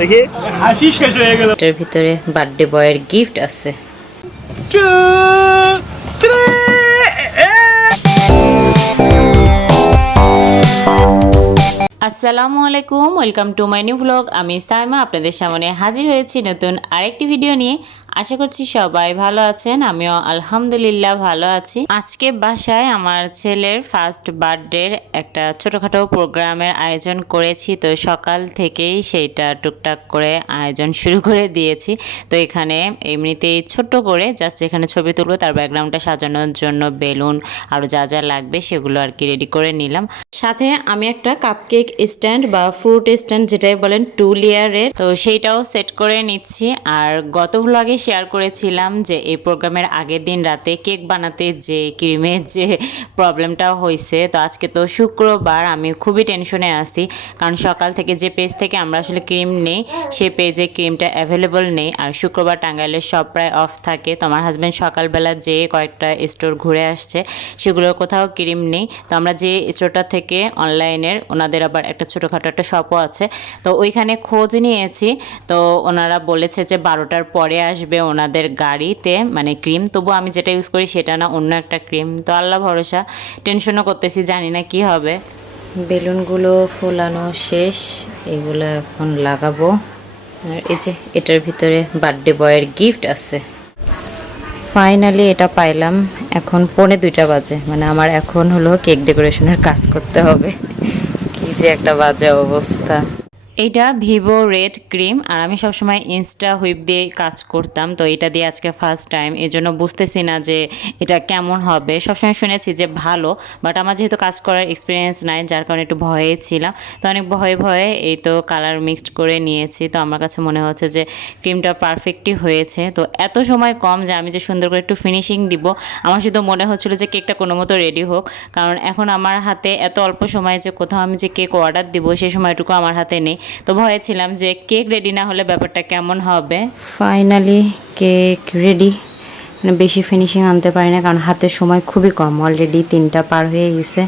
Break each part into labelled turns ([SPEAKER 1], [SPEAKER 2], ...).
[SPEAKER 1] দেখি। হাসি শেষ হয়ে গেল।
[SPEAKER 2] এটার ভিতরে বার্থডে বয়ের গিফট আছে। আসসালামু আলাইকুম welcome to my new blog. আমি সাইমা আপনাদের সামনে হাজির হয়েছি নতুন আরেকটি ভিডিও নিয়ে। আশা করছি সবাই ভালো আছেন। আমিও আলহামদুলিল্লাহ ভালো আছি। আজকে বাসায় আমার ছেলের ফার্স্ট বার্থডের একটা ছোটোখাটো প্রোগ্রামের আয়োজন করেছি। তো সকাল থেকেই সেইটা টুকটাক করে আয়োজন শুরু করে দিয়েছি। তো এখানে এমনিতেই ছোট্ট করে জাস্ট যেখানে ছবি তুলবো, তার ব্যাকগ্রাউন্ডটা সাজানোর জন্য বেলুন আরও যা যা লাগবে সেগুলো আর কি রেডি করে নিলাম। সাথে আমি একটা কাপকেক স্ট্যান্ড বা ফ্রুট স্ট্যান্ড যেটাই বলেন টু লেয়ারের তো সেইটাও সেট করে নিচ্ছি। আর গত ভ্লগে শেয়ার করেছিলাম যে এই প্রোগ্রামের আগের দিন রাতে কেক বানাতে যে ক্রিমের যে প্রবলেমটা হয়েছে তো আজকে তো শুক্রবার, আমি খুবই টেনশনে আছি। কারণ সকাল থেকে যে পেজ থেকে আমরা আসলে ক্রিম নেই, সে পেজে ক্রিমটা অ্যাভেলেবল নেই। আর শুক্রবার টাঙ্গাইলের সব প্রায় অফ থাকে। তো আমার হাজব্যান্ড সকালবেলা যেয়ে কয়েকটা স্টোর ঘুরে আসছে, সেগুলোর কোথাও ক্রিম নেই। তো আমরা যে স্টোরটা থেকে অনলাইনের ওনাদের আবার একটা ছোটোখাটো একটা শপও আছে। তো ওইখানে খোঁজ নিয়েছি। তো ওনারা বলেছে যে বারোটার পরে আসবে। ওনাদের গাড়িতে। মানে ক্রিম তবু আমি যেটা ইউজ করি সেটা না, অন্য একটা ক্রিম তো আল্লাহ ভরসা টেনশনও করতেছি, জানি না কি হবে। বেলুনগুলো ফোলানো শেষ, এগুলো এখন লাগাবো। আর এই যে, এটার ভিতরে বার্থডে বয়ের গিফট আছে। ফাইনালি এটা পাইলাম, এখন পৌনে দুইটা বাজে। মানে আমার এখন হলো কেক ডেকোরেশনের কাজ করতে হবে। কি যে একটা বাজে অবস্থা। এইটা ভিভো রেড ক্রিম আর আমি সবসময় ইনস্টা হুইপ দিয়ে কাজ করতাম, তো এটা দিয়ে আজকে ফার্স্ট টাইম এই জন্য বুঝতেছি না যে এটা কেমন হবে। সবসময় শুনেছি যে ভালো বাট আমার যেহেতু কাজ করার এক্সপিরিয়েন্স নাই, যার কারণে একটু ভয়ে ছিলাম। তো অনেক ভয়ে ভয়ে এই তো কালার মিক্সড করে নিয়েছি, তো আমার কাছে মনে হচ্ছে যে ক্রিমটা পারফেক্টই হয়েছে। তো এত সময় কম যে আমি যে সুন্দর করে একটু ফিনিশিং দিব, আমার শুধু মনে হচ্ছিল যে কেকটা কোনো মতো রেডি হোক, কারণ এখন আমার হাতে এত অল্প সময় যে কোথাও আমি যে কেক অর্ডার দিব সেই সময়টুকু আমার হাতে নেই। তো ভয়ে ছিলাম যে কেক রেডি না হলে ব্যাপারটা কেমন হবে? ফাইনালি কেক রেডি মানে বেশি ফিনিশিং আনতে পারি না, কারণ হাতের সময় খুবই কম। অলরেডি তিনটা পার হয়ে গেছে।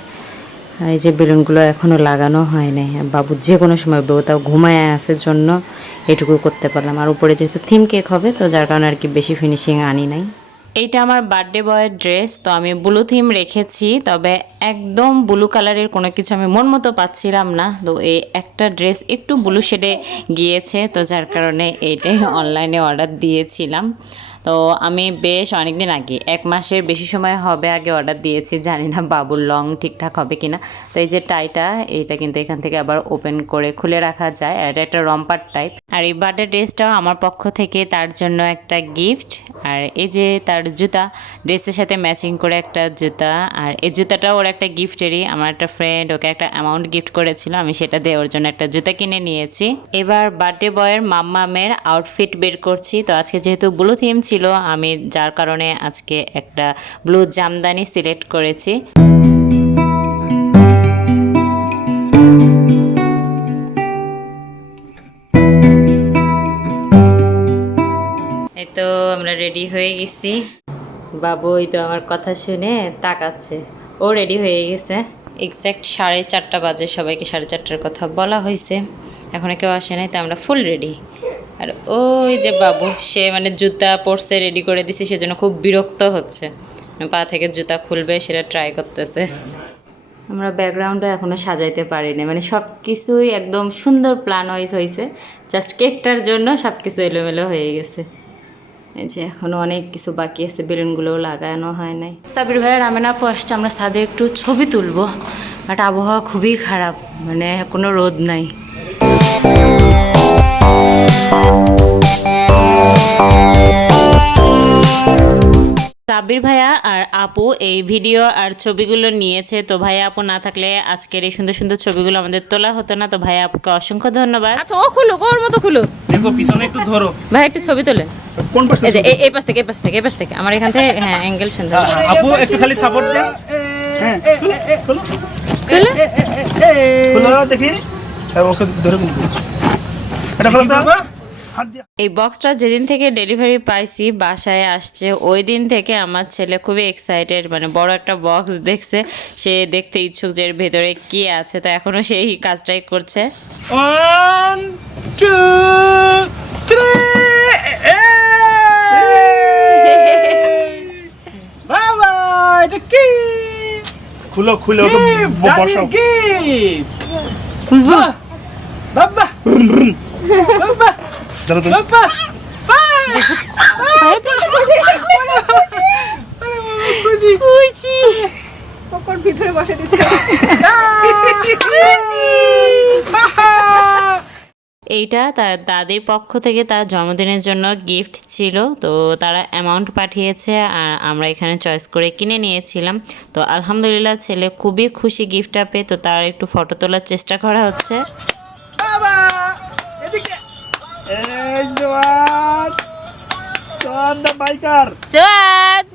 [SPEAKER 2] আর এই যে বেলুনগুলো এখনও লাগানো হয় নাই। বাবু যে কোনো সময় বউ তাও ঘুমায় আসার জন্য এটুকু করতে পারলাম। আর উপরে যেহেতু থিম কেক হবে, তো যার কারণে আর কি বেশি ফিনিশিং আনি নাই। এইটা আমার বার্থডে বয়ের ড্রেস, তো আমি ব্লু থিম রেখেছি, তবে একদম ব্লু কালারের কোনো কিছু আমি মন মতো পাচ্ছিলাম না। তো এই একটা ড্রেস একটু ব্লু শেডে গিয়েছে, তো যার কারণে এইটাই অনলাইনে অর্ডার দিয়েছিলাম। তো আমি বেশ অনেক দিন আগে, এক মাসের বেশি সময় হবে আগে অর্ডার দিয়েছি, জানি না বাবুর লং ঠিকঠাক হবে কিনা। তো এই যে টাইটা এইটা কিন্তু এখান থেকে আবার ওপেন করে খুলে রাখা যায় এটা একটা রম্পার টাইপ আর এই বার্থডে ড্রেসটাও আমার পক্ষ থেকে তার জন্য একটা গিফট আর এই যে তার জুতা ড্রেসের সাথে ম্যাচিং করে একটা জুতা, আর এই জুতাটাও ওর একটা গিফটেরই আমার একটা ফ্রেন্ড ওকে একটা অ্যামাউন্ট গিফট করেছিল, আমি সেটা দিয়ে ওর জন্য একটা জুতা কিনে নিয়েছি। এবার বার্থডে বয়ের মাম্মামের আউটফিট বের করছি, তো আজকে যেহেতু ব্লু থিম ছিল, আমি যার কারণে আজকে একটা ব্লু জামদানি সিলেক্ট করেছি। তো আমরা রেডি হয়ে গেছি। বাবু ওই তো আমার কথা শুনে তাকাচ্ছে। ও রেডি হয়ে গেছে। এক্স্যাক্ট সাড়ে চারটা বাজে, সবাইকে সাড়ে চারটার কথা বলা হয়েছে। এখনও কেউ আসে নাই, তো আমরা ফুল রেডি আর ওই যে বাবু, সে মানে জুতা পরছে রেডি করে দিছি, সেজন্য খুব বিরক্ত হচ্ছে। পা থেকে জুতা খুলবে, সেটা ট্রাই করতেছে। আমরা ব্যাকগ্রাউন্ডটা এখনও সাজাইতে পারিনি। মানে সব কিছুই একদম সুন্দর প্ল্যান ওয়াইজ হয়েছে জাস্ট কেকটার জন্য সব কিছু এলোমেলো হয়ে গেছে। এই যে এখনও অনেক কিছু বাকি আছে, বেলুনগুলোও লাগানো হয় নাই। সাবির ভাইয়ের আপু আসছে আমরা ছাদে একটু ছবি তুলবো বাট আবহাওয়া খুবই খারাপ মানে কোনো রোদ নাই। সাবির ভাইয়া আর আপু এই ভিডিও আর ছবিগুলো নিয়েছে। তো ভাইয়া আপু না থাকলে আজকের এই সুন্দর সুন্দর ছবিগুলো আমাদের তোলা হতো না। তো ভাইয়া আপুকে অসংখ্য ধন্যবাদ। আচ্ছা ও খুলো ওর মতো খুলো
[SPEAKER 1] দেখো পিছনে একটু ধরো।
[SPEAKER 2] ভাই একটু ছবি তোলে।
[SPEAKER 1] কোন পাশে
[SPEAKER 2] এই যে এই- পাশ থেকে এই পাশ থেকে এই পাশ থেকে। আমার এখান থেকে হ্যাঁ অ্যাঙ্গেল সুন্দর।
[SPEAKER 1] আপু একটু খালি সাপোর্ট দেন। হ্যাঁ খোলো।
[SPEAKER 2] তুলে
[SPEAKER 1] খোলো। দেখি। হ্যাঁ, ওকে ধরে এটা খোলো তো দিয়ে
[SPEAKER 2] এই বক্সটা যেদিন থেকে ডেলিভারি পাইছি বাসায় আসছে ওই দিন থেকে আমার ছেলে খুবই এক্সাইটেড মানে বড় একটা বক্স দেখছে সে দেখতে ইচ্ছুক যে এর ভেতরে কি আছে তো এখনও সেই কাজটাই করছে।
[SPEAKER 1] ওয়ান টু থ্রি বাবা এটা কি?
[SPEAKER 3] খুলো খুলে বসাও।
[SPEAKER 1] বাবা বাবা বাবা
[SPEAKER 3] দাঁড়া তুমি।
[SPEAKER 1] খুশি।
[SPEAKER 4] পকর ভিতরে বসে দিচ্ছে।
[SPEAKER 2] এইটা তার দাদির পক্ষ থেকে তার জন্মদিনের জন্য গিফট ছিল। তো তারা অ্যামাউন্ট পাঠিয়েছে আর আমরা এখানে চয়েস করে কিনে নিয়েছিলাম। তো আলহামদুলিল্লাহ ছেলে খুবই খুশি গিফটটা পেয়ে তো তার একটু ফটো তোলার চেষ্টা করা হচ্ছে।
[SPEAKER 3] এই সোয়াদ সোয়াদ দা বাইকার
[SPEAKER 2] সোয়াদ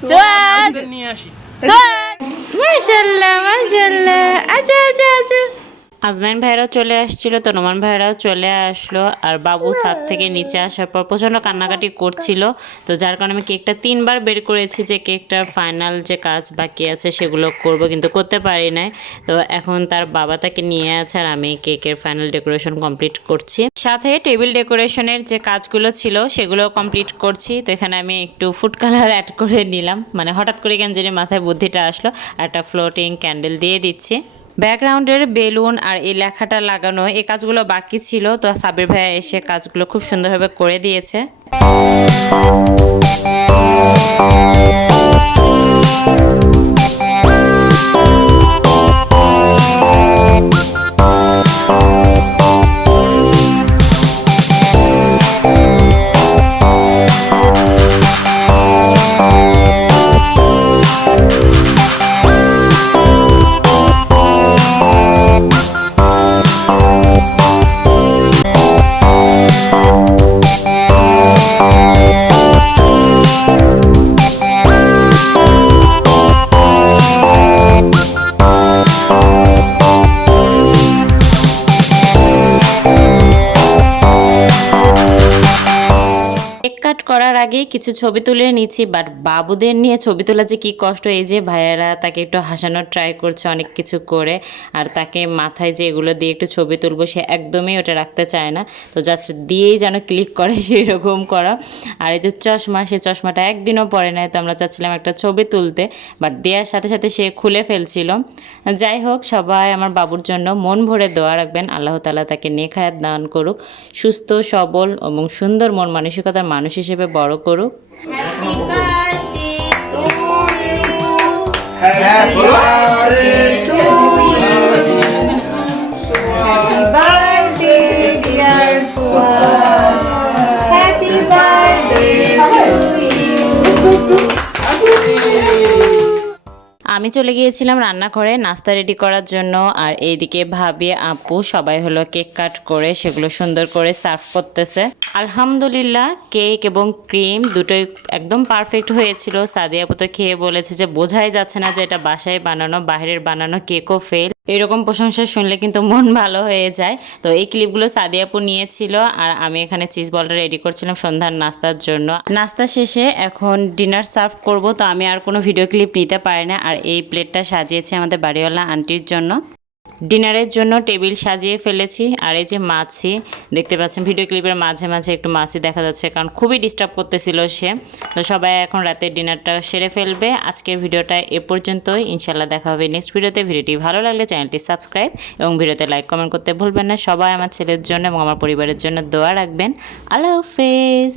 [SPEAKER 2] সোয়াদ
[SPEAKER 1] ওদের নিয়ে আসি
[SPEAKER 2] সোয়াদ মাশাল্লাহ মাশাল্লাহ আচ্ছা আচ্ছা আচ্ছা আজমাইন ভাইরাও চলে আসছিল তো নোমান ভাইরাও চলে আসলো আর বাবু ছাদ থেকে নিচে আসার পর প্রচণ্ড কান্নাকাটি করছিল। তো যার কারণে আমি কেকটা তিনবার বের করেছি যে কেকটার ফাইনাল যে কাজ বাকি আছে সেগুলো করব কিন্তু করতে পারি নাই। তো এখন তার বাবা তাকে নিয়ে আছে আর আমি কেকের ফাইনাল ডেকোরেশন কমপ্লিট করছি। সাথে টেবিল ডেকোরেশনের যে কাজগুলো ছিল সেগুলো কমপ্লিট করছি। তো এখানে আমি একটু ফুড কালার অ্যাড করে নিলাম। মানে হঠাৎ করে কেন মাথায় বুদ্ধিটা আসলো। একটা ফ্লোটিং ক্যান্ডেল দিয়ে দিচ্ছি। ব্যাকগ্রাউন্ডের বেলুন আর এই লেখাটা লাগানো, এই কাজগুলো বাকি ছিল। তো সাবির ভাইয়া এসে কাজগুলো খুব সুন্দরভাবে করে দিয়েছে। কাট করার আগে কিছু ছবি তুলে নিচ্ছি বাট বাবুদের নিয়ে ছবি তোলা যে কি কষ্ট, এই যে ভাইয়ারা তাকে একটু হাসানোর ট্রাই করছে অনেক কিছু করে, আর তাকে মাথায় যে এগুলো দিয়ে একটু ছবি তুলবো, সে একদমই ওটা রাখতে চায় না। তো জাস্ট দিয়েই যেন ক্লিক করে সেই রকম করা। আর এই যে চশমা, সে চশমাটা একদিনও পরে নাই, তো আমরা চাচ্ছিলাম একটা ছবি তুলতে বাট দেওয়ার সাথে সাথে সে খুলে ফেলছিল। যাই হোক, সবাই আমার বাবুর জন্য মন ভরে দোয়া রাখবেন, আল্লাহ তালা তাকে নেখায়াত দান করুক, সুস্থ, সবল এবং সুন্দর মন মানসিকতার মানুষ হিসেবে বড় করুক। আমি চলে গিয়েছিলাম রান্নাঘরে, নাস্তা রেডি করার জন্য। আর এইদিকে ভাবি, আপু সবাই হলো কেক কাট করে, সেগুলো সুন্দর করে সার্ভ করতেছে। আলহামদুলিল্লাহ, কেক এবং ক্রিম দুটোই একদম পারফেক্ট হয়েছিল। সাদিয়া আপু তো খেয়ে বলেছে যে, বোঝাই যাচ্ছে না যে এটা বাসায় বানানো, বাইরের বানানো কেকও ফেল এরকম প্রশংসা শুনলে কিন্তু মন ভালো হয়ে যায়। তো এই ক্লিপগুলো সাদিয়াপু নিয়েছিল আর আমি এখানে চিজ বলটা রেডি করছিলাম সন্ধ্যার নাস্তার জন্য। নাস্তা শেষে এখন ডিনার সার্ভ করব, তো আমি আর কোনো ভিডিও ক্লিপ নিতে পারি না। আর এই প্লেটটা সাজিয়েছি আমাদের বাড়িওয়ালা আন্টির জন্য। ডিনারের জন্য টেবিল সাজিয়ে ফেলেছি আর এই যে মাছি, দেখতে পাচ্ছেন ভিডিও ক্লিপের মাঝে মাঝে একটু মাছি দেখা যাচ্ছে কারণ খুবই ডিস্টার্ব করতেছিল সে। তো সবাই এখন রাতের ডিনারটা সেরে ফেলবে। আজকের ভিডিওটা এ পর্যন্তই। ইনশাল্লাহ দেখা হবে নেক্সট ভিডিওতে। ভিডিওটি ভালো লাগলে চ্যানেলটি সাবস্ক্রাইব এবং ভিডিওতে লাইক কমেন্ট করতে ভুলবেন না। সবাই আমার ছেলের জন্য এবং আমার পরিবারের জন্য দোয়া রাখবেন। আল্লাহ হাফেজ।